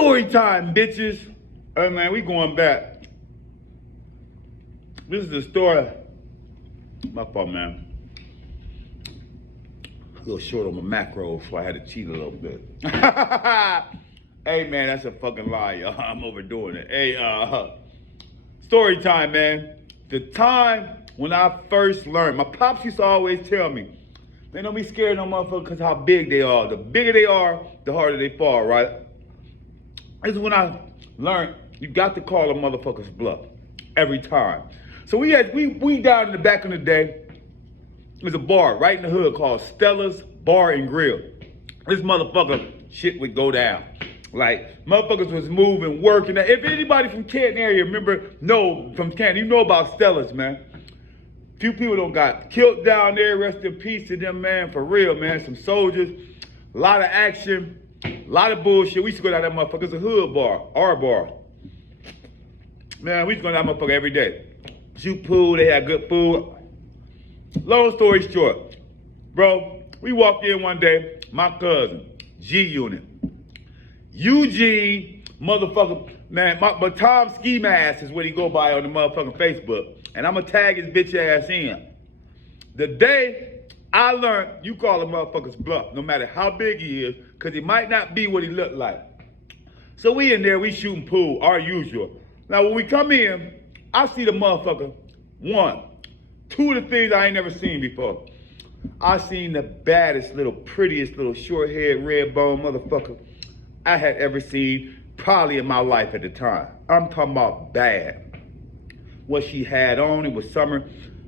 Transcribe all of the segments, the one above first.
Story time, bitches. Hey man, we going back. This is the story. My fault, man. A little short on my macros, so I had to cheat a little bit. Hey man, that's a fucking lie, y'all. I'm overdoing it. Hey, story time, man. The time when I first learned, my pops used to always tell me, man, don't be scared of no motherfucker because how big they are. The bigger they are, the harder they fall, right? This is when I learned you got to call a motherfucker's bluff every time. So we down in the back in the day, there's a bar right in the hood called Stella's Bar and Grill. This motherfucker shit would go down. Like, motherfuckers was moving, working. If anybody from Canton area from Canton, you know about Stella's, man. Few people don't got killed down there. Rest in peace to them, man, for real, man. Some soldiers, a lot of action, a lot of bullshit. We used to go down that motherfucker. It's a hood bar, our bar. Man, we used to go down that motherfucker every day. Shoot pool, they had good food. Long story short, bro, we walked in one day, my cousin, G-Unit. Eugene, motherfucker, man, but Tom Ski Mask is what he go by on the motherfucking Facebook. And I'm gonna tag his bitch ass in. The day I learned you call a motherfucker's bluff, no matter how big he is, because he might not be what he look like. So we in there, we shooting pool, our usual. Now when we come in, I see the motherfucker, two of the things I ain't never seen before. I seen the baddest little, prettiest little short-haired, red-bone motherfucker I had ever seen, probably in my life at the time. I'm talking about bad. What she had on, it was summer.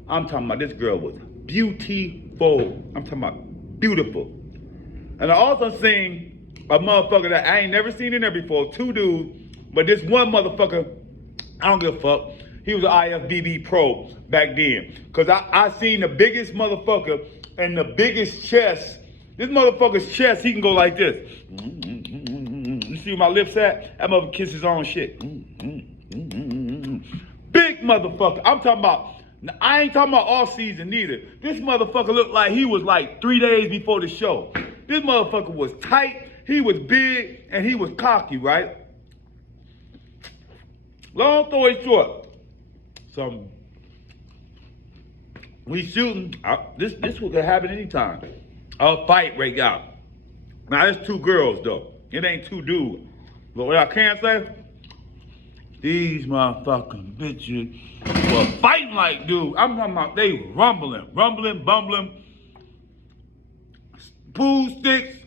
I'm talking about this girl was beautiful. I'm talking about beautiful. And I also seen a motherfucker that I ain't never seen in there before, two dudes, but this one motherfucker, I don't give a fuck. He was an IFBB pro back then. Cause I seen the biggest motherfucker and the biggest chest. This motherfucker's chest, he can go like this. You see where my lips at? That motherfucker kiss his own shit. Big motherfucker. I'm talking about, I ain't talking about all season neither. This motherfucker looked like he was like 3 days before the show. This motherfucker was tight, he was big, and he was cocky, right? Long story short, we shooting, this could happen anytime. A fight break out. Now there's two girls though. It ain't two dudes. But what I can say, these motherfucking bitches were fighting like dudes. I'm talking about they rumbling, bumbling. Pool sticks,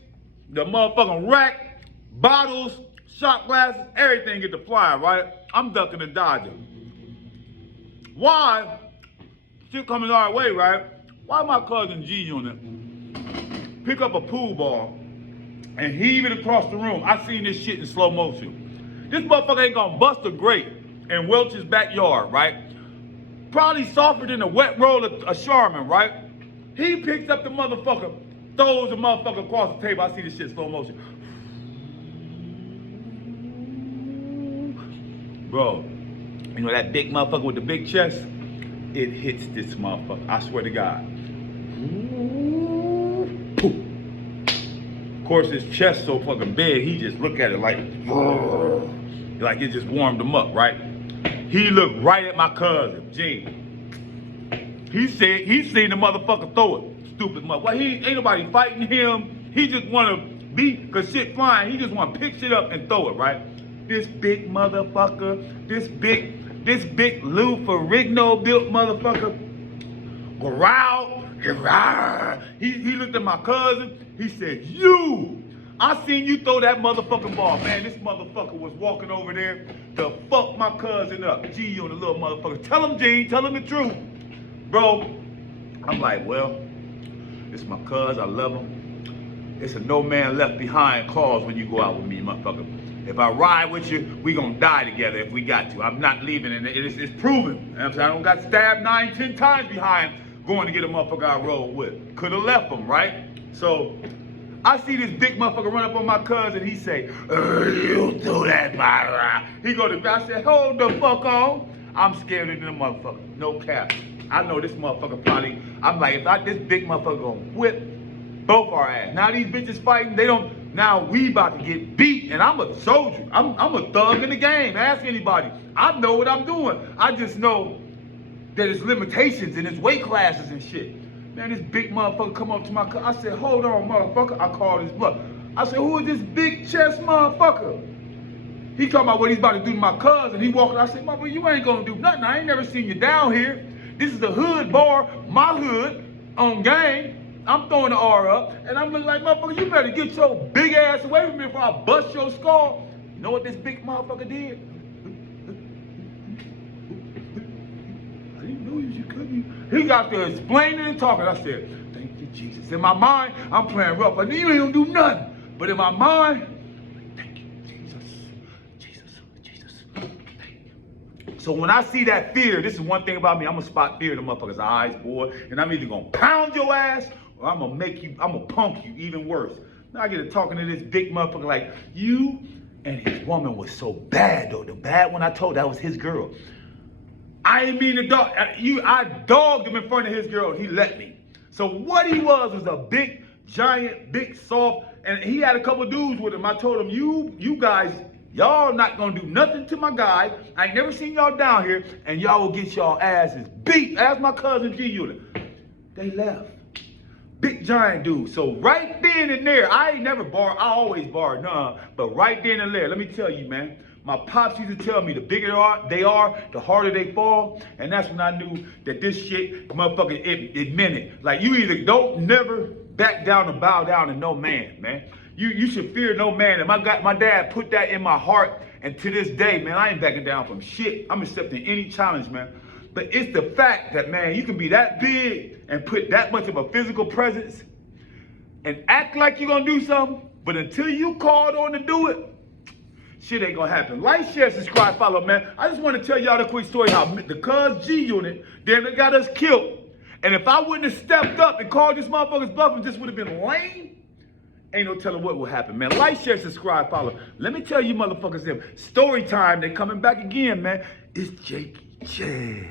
the motherfucking rack, bottles, shot glasses, everything get to flying, right? I'm ducking and dodging. Why? Shit coming our way, right? Why my cousin G-Unit pick up a pool ball and heave it across the room? I seen this shit in slow motion. This motherfucker ain't gonna bust a grape in Welch's backyard, right? Probably softer than a wet roll of Charmin, right? He picks up the motherfucker, throws the motherfucker across the table. I see this shit in slow motion. Bro, you know that big motherfucker with the big chest? It hits this motherfucker, I swear to God. Of course, his chest so fucking big, he just look at it like it just warmed him up, right? He looked right at my cousin, Gene. He said he seen the motherfucker throw it. Stupid motherfucker. Well, ain't nobody fighting him. He just wanna cause shit flying, he just wanna pick shit up and throw it, right? This big motherfucker, this big Lou Ferrigno built motherfucker, growled. He looked at my cousin. He said, "You, I seen you throw that motherfucking ball." Man, this motherfucker was walking over there to fuck my cousin up. G on the little motherfucker. Tell him, Gene, tell him the truth. Bro, I'm like, well, it's my cuz, I love him. It's a no man left behind clause when you go out with me, motherfucker. If I ride with you, we gonna die together if we got to. I'm not leaving, and it's proven. I don't got stabbed 9, 10 times behind going to get a motherfucker I rolled with. Could've left him, right? So, I see this big motherfucker run up on my cousin, he say, "You do that, my." He go to, I said, "Hold the fuck on." I'm scared of the motherfucker, no cap. I know this motherfucker probably, I'm like, if this big motherfucker gonna whip both our ass. Now these bitches fighting, they don't, now we about to get beat, and I'm a soldier. I'm a thug in the game. Ask anybody. I know what I'm doing. I just know that there's limitations and there's weight classes and shit. Man, this big motherfucker come up to my car. I said, hold on, motherfucker. I called his bluff. I said, who is this big chest motherfucker? He talking about what he's about to do to my cousin. He walking. I said, motherfucker, you ain't gonna do nothing. I ain't never seen you down here. This is the hood bar, my hood, on game. I'm throwing the R up, and I'm looking like, motherfucker, you better get your big ass away from me before I bust your skull. You know what this big motherfucker did? I didn't know you couldn't. He got there explaining and talking. I said, thank you, Jesus. In my mind, I'm playing rough. I knew you ain't gonna do nothing. But in my mind, thank you, Jesus. Thank you. So when I see that fear, this is one thing about me. I'm gonna spot fear in the motherfucker's eyes, boy. And I'm either gonna pound your ass, or I'm gonna punk you even worse. Now I get to talking to this big motherfucker like, you and his woman was so bad though. The bad one I told, that was his girl. I ain't mean to dog. I dogged him in front of his girl, and he let me. So what he was a big, giant, big, soft, and he had a couple dudes with him. I told him, you guys, y'all not gonna do nothing to my guy. I ain't never seen y'all down here, and y'all will get y'all asses beat. Ask my cousin G Unit. They left. Big giant dude. So right then and there, I ain't never borrowed, I always borrow none, but right then and there, let me tell you, man, my pops used to tell me the bigger they are, the harder they fall, and that's when I knew that this shit, motherfucker, it meant it. Like, you either don't never back down or bow down to no man, man. You should fear no man, and my dad put that in my heart, and to this day, man, I ain't backing down from shit. I'm accepting any challenge, man. But it's the fact that, man, you can be that big and put that much of a physical presence and act like you're gonna do something, but until you called on to do it, shit ain't gonna happen. Like, share, subscribe, follow, man. I just want to tell y'all the quick story how the Cuz G Unit, they got us killed. And if I wouldn't have stepped up and called this motherfucker's bluff and just would have been lame, ain't no telling what will happen, man. Like, share, subscribe, follow. Let me tell you motherfuckers them. Story time, they coming back again, man. It's Jakey J.